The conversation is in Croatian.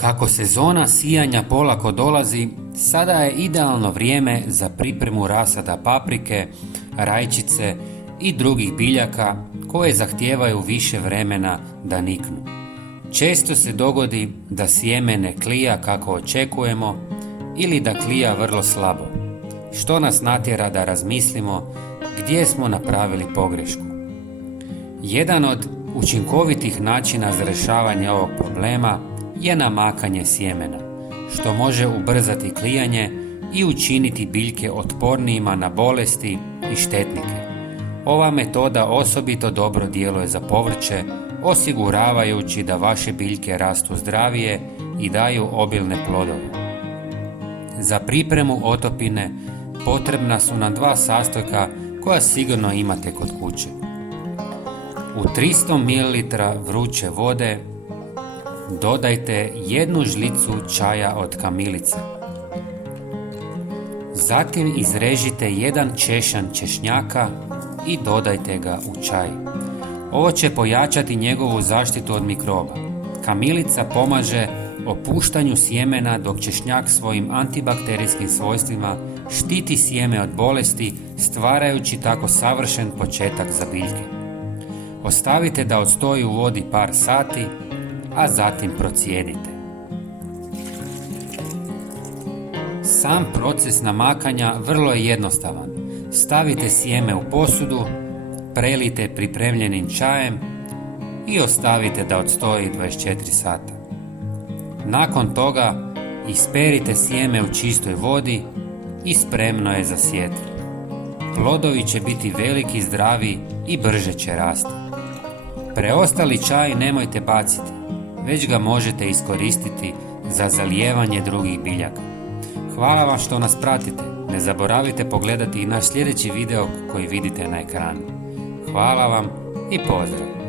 Kako sezona sijanja polako dolazi, sada je idealno vrijeme za pripremu rasada paprike, rajčice i drugih biljaka koje zahtijevaju više vremena da niknu. Često se dogodi da sjeme ne klija kako očekujemo ili da klija vrlo slabo, što nas natjera da razmislimo gdje smo napravili pogrešku. Jedan od učinkovitih načina za rješavanje ovog problema je namakanje sjemena, što može ubrzati klijanje i učiniti biljke otpornijima na bolesti i štetnike. Ova metoda osobito dobro djeluje za povrće, osiguravajući da vaše biljke rastu zdravije i daju obilne plodove. Za pripremu otopine potrebna su nam 2 sastojka koja sigurno imate kod kuće. U 300 ml vruće vode dodajte 1 žlicu čaja od kamilice. Zatim izrežite 1 češan češnjaka i dodajte ga u čaj. Ovo će pojačati njegovu zaštitu od mikroba. Kamilica pomaže opuštanju sjemena, dok češnjak svojim antibakterijskim svojstvima štiti sjeme od bolesti, stvarajući tako savršen početak za biljke. Ostavite da odstoji u vodi par sati, a zatim procijedite. Sam proces namakanja vrlo je jednostavan. Stavite sjeme u posudu, prelijte pripremljenim čajem i ostavite da odstoji 24 sata. Nakon toga isperite sjeme u čistoj vodi i spremno je za sjetvu. Plodovi će biti veliki, zdravi i brže će rasti. Preostali čaj nemojte baciti, već ga možete iskoristiti za zalijevanje drugih biljaka. Hvala vam što nas pratite. Ne zaboravite pogledati i naš sljedeći video koji vidite na ekranu. Hvala vam i pozdrav!